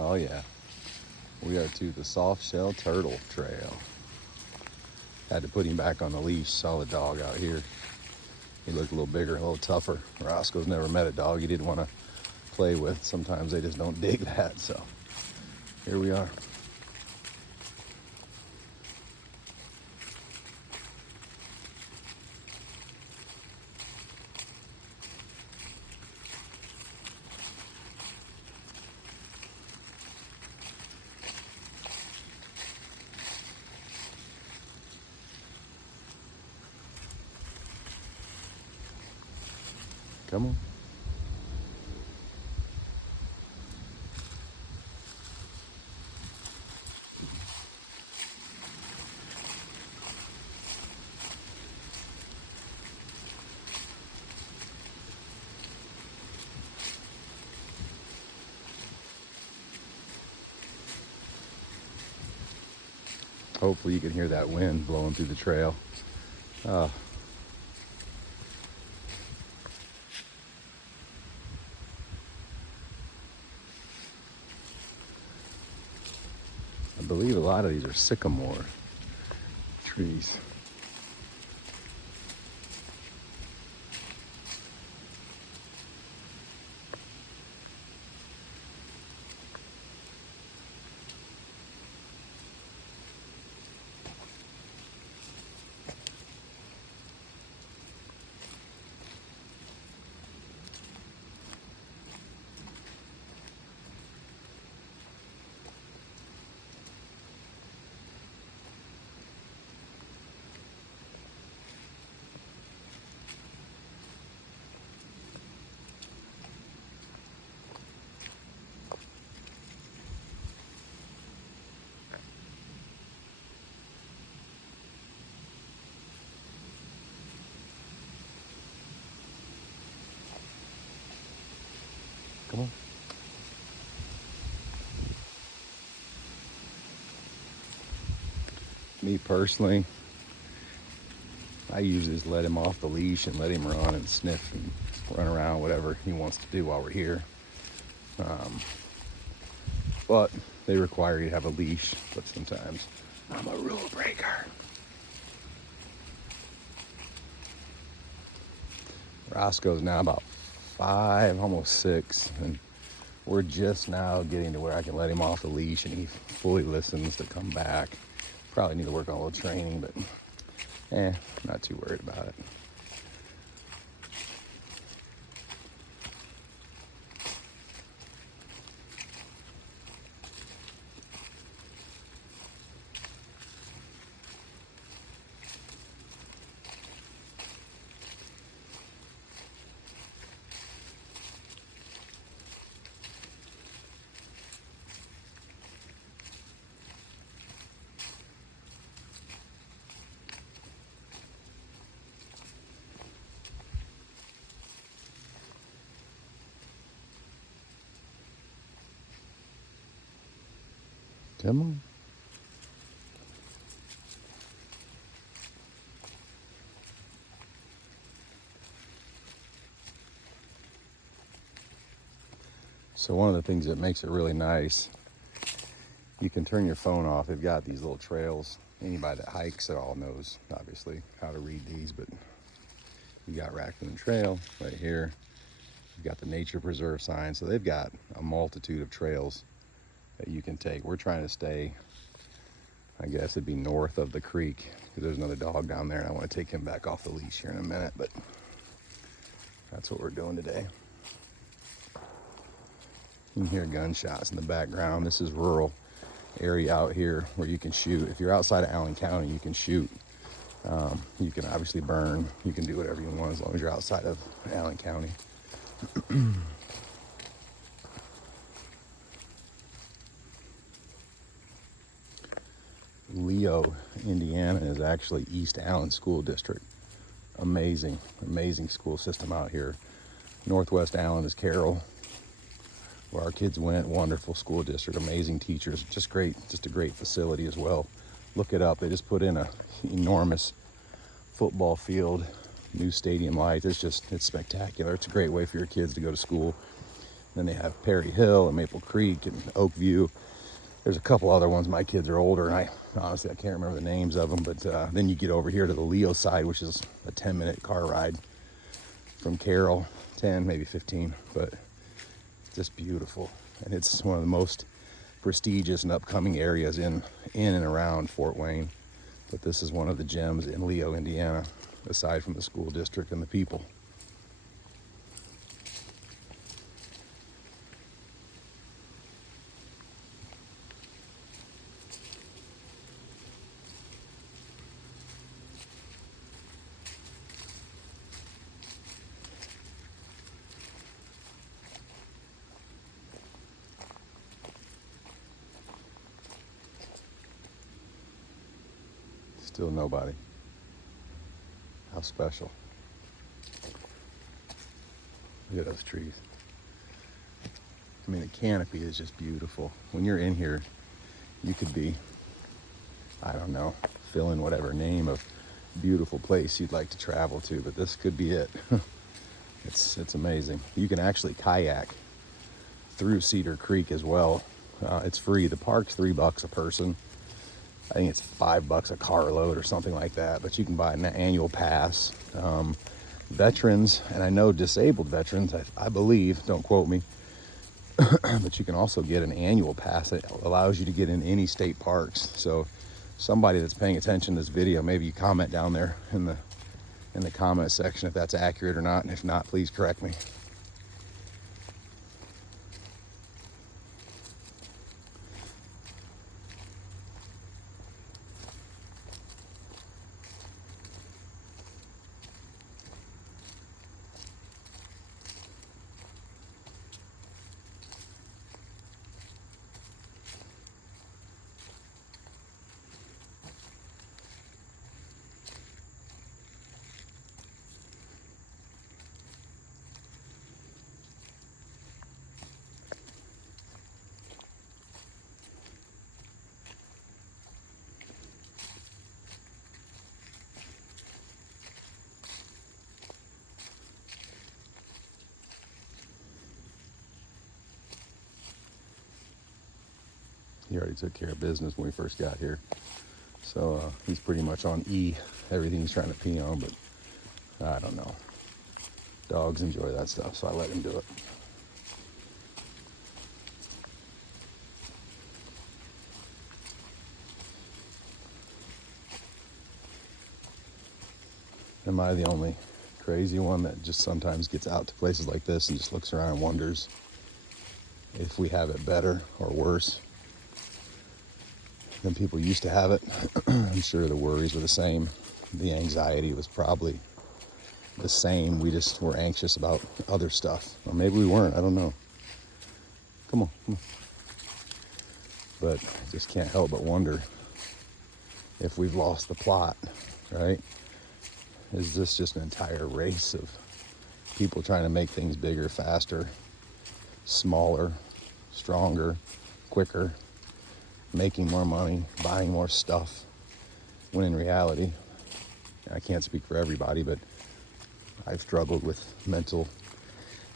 Oh yeah, we are to the soft shell turtle trail. Had to put him back on the leash. Solid dog out here. He looked a little bigger, a little tougher. Roscoe's never met a dog he didn't want to play with. Sometimes they just don't dig that. So here we are. Come on. Hopefully you can hear that wind blowing through the trail. Uh, I believe a lot of these are sycamore trees. Come on. Me personally, I usually just let him off the leash and let him run and sniff and run around, whatever he wants to do while we're here. But they require you to have a leash, but sometimes I'm a rule breaker. Roscoe's now about 5, almost 6, and we're just now getting to where I can let him off the leash and he fully listens to come back. Probably need to work on a little training, but not too worried about it. Come on. So one of the things that makes it really nice, you can turn your phone off. They've got these little trails. Anybody that hikes at all knows, obviously, how to read these, but you got Raccoon Trail right here. You've got the nature preserve sign. So they've got a multitude of trails that you can take. We're trying to stay, I guess it'd be north of the creek, because there's another dog down there and I want to take him back off the leash here in a minute, but that's what we're doing today. You can hear gunshots in the background. This is rural area out here where you can shoot. If you're outside of Allen County, you can shoot. You can obviously burn. You can do whatever you want as long as you're outside of Allen County. Leo, Indiana is actually East Allen School District. Amazing, amazing school system out here. Northwest Allen is Carroll, where our kids went. Wonderful school district, amazing teachers, just great, just a great facility as well. Look it up. They just put in a enormous football field, new stadium lights. It's spectacular. It's a great way for your kids to go to school Then they have Perry Hill and Maple Creek and Oakview. There's a couple other ones. My kids are older, and I honestly can't remember the names of them. But then you get over here to the Leo side, which is a 10-minute car ride from Carroll, 10, maybe 15. But it's just beautiful, and it's one of the most prestigious and upcoming areas in and around Fort Wayne. But this is one of the gems in Leo, Indiana, aside from the school district and the people. Still nobody. How special. Look at those trees. I mean, the canopy is just beautiful. When you're in here, you could be, I don't know, fill in whatever name of beautiful place you'd like to travel to, but this could be it. It's amazing. You can actually kayak through Cedar Creek as well. It's free. The park's $3 a person. I think it's $5 a carload or something like that, but you can buy an annual pass. Veterans, and I know disabled veterans, I believe, don't quote me, but you can also get an annual pass that allows you to get in any state parks. So somebody that's paying attention to this video, maybe you comment down there in the comment section if that's accurate or not, and if not, please correct me. He already took care of business when we first got here. So he's pretty much on E, everything he's trying to pee on, but I don't know. Dogs enjoy that stuff, so I let him do it. Am I the only crazy one that just sometimes gets out to places like this and just looks around and wonders if we have it better or worse than people used to have it? I'm sure the worries were the same. The anxiety was probably the same. We just were anxious about other stuff. Or maybe we weren't. I don't know. Come on. But I just can't help but wonder if we've lost the plot, right? Is this just an entire race of people trying to make things bigger, faster, smaller, stronger, quicker, making more money, buying more stuff, when in reality, I can't speak for everybody, but I've struggled with mental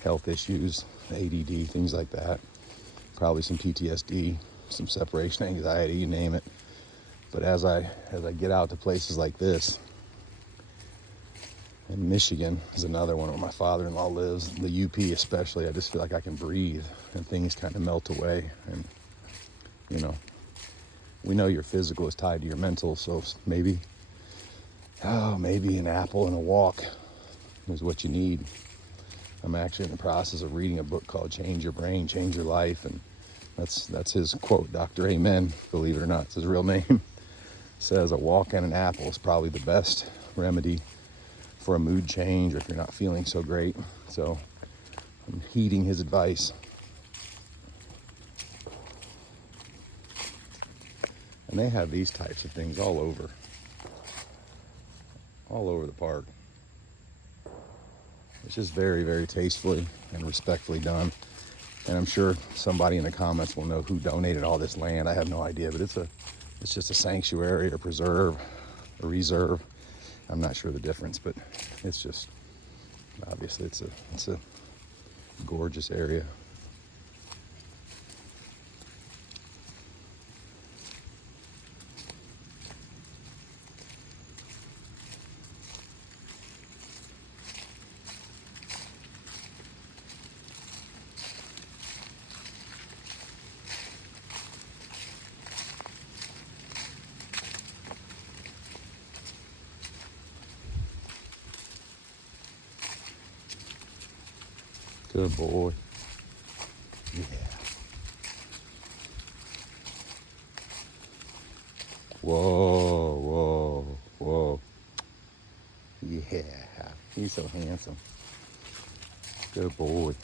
health issues, ADD, things like that, probably some PTSD, some separation anxiety, you name it. But as I get out to places like this, and Michigan is another one where my father-in-law lives, the UP especially, I just feel like I can breathe and things kind of melt away. And, you know, we know your physical is tied to your mental, so maybe an apple and a walk is what you need. I'm actually in the process of reading a book called Change Your Brain, Change Your Life, and that's his quote, Dr. Amen, believe it or not, it's his real name. Says a walk and an apple is probably the best remedy for a mood change or if you're not feeling so great. So I'm heeding his advice. And they have these types of things all over the park. It's just very, very tastefully and respectfully done. And I'm sure somebody in the comments will know who donated all this land. I have no idea, but it's just a sanctuary or preserve or reserve. I'm not sure the difference, but it's just, obviously it's a gorgeous area. Good boy. Yeah. Whoa, whoa, whoa. Yeah. He's so handsome. Good boy.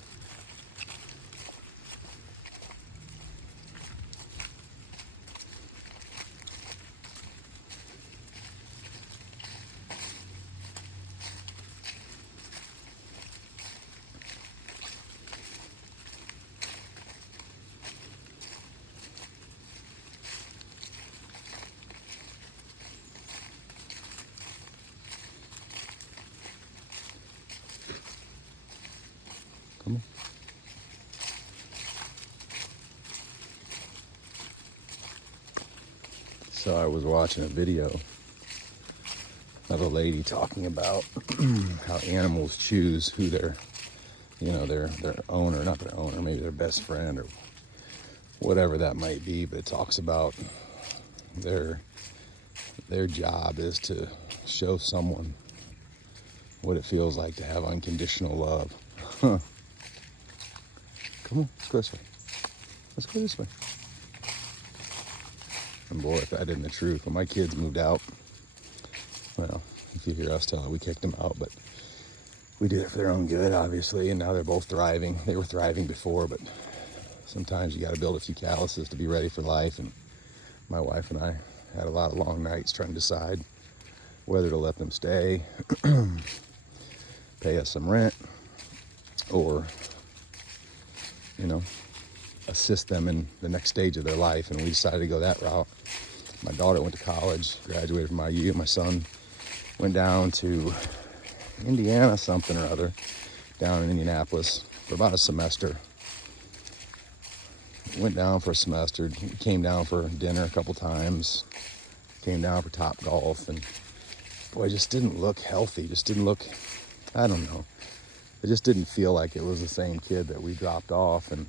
Come on. So I was watching a video of a lady talking about how animals choose who their owner, not their owner, maybe their best friend or whatever that might be, but it talks about their job is to show someone what it feels like to have unconditional love. Huh. Come on, let's go this way. Let's go this way. And boy, if that isn't the truth, when my kids moved out, well, if you hear us tell it, we kicked them out, but we did it for their own good, obviously, and now they're both thriving. They were thriving before, but sometimes you got to build a few calluses to be ready for life, and my wife and I had a lot of long nights trying to decide whether to let them stay, pay us some rent, or, assist them in the next stage of their life, and we decided to go that route. My daughter went to college, graduated from IU. My son went down to Indiana something or other, down in Indianapolis for about a semester. Went down for a semester, came down for dinner a couple times, came down for Top Golf, and boy, it just didn't look healthy. Just didn't look, I don't know. It just didn't feel like it was the same kid that we dropped off. And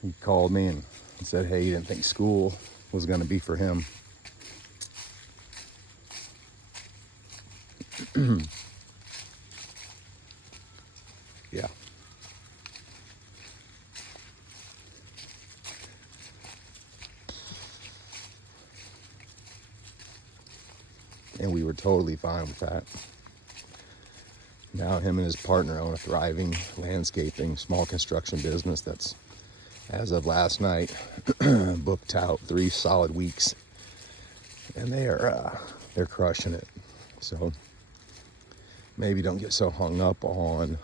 he called me and said, hey, he didn't think school was going to be for him. Yeah. And we were totally fine with that. Now him and his partner own a thriving landscaping, small construction business that's, as of last night, booked out 3 solid weeks. And they're crushing it. So maybe don't get so hung up on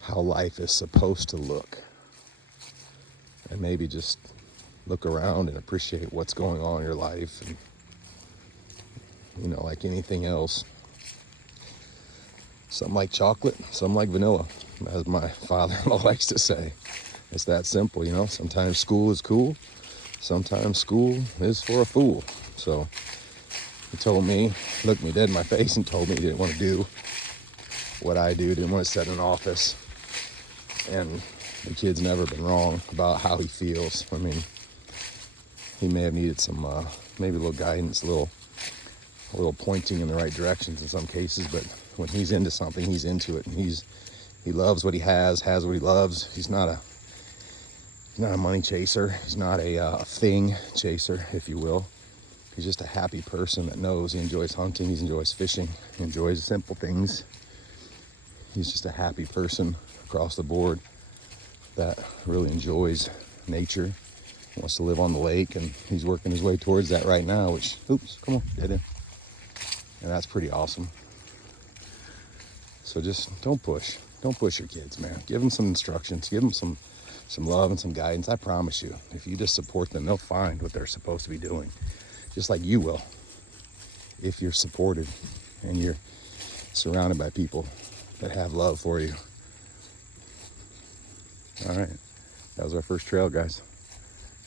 how life is supposed to look. And maybe just look around and appreciate what's going on in your life. And, like anything else, some like chocolate, some like vanilla, as my father-in-law likes to say. It's that simple, Sometimes school is cool. Sometimes school is for a fool. So he told me, looked me dead in my face and told me he didn't want to do what I do, didn't want to sit in an office. And the kid's never been wrong about how he feels. I mean, he may have needed some, maybe a little guidance, a little pointing in the right directions in some cases, but when he's into something, he's into it, and he loves what he has what he loves. He's not a money chaser. He's not a thing chaser, if you will. He's just a happy person that knows he enjoys hunting, he enjoys fishing, he enjoys simple things. He's just a happy person across the board that really enjoys nature, wants to live on the lake, and he's working his way towards that right now, which, oops, come on, dead end. And that's pretty awesome. So just don't push your kids, man. Give them some instructions, give them some love and some guidance. I promise you, if you just support them, they'll find what they're supposed to be doing, just like you will, if you're supported and you're surrounded by people that have love for you. All right, that was our first trail, guys.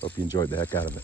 Hope you enjoyed the heck out of it.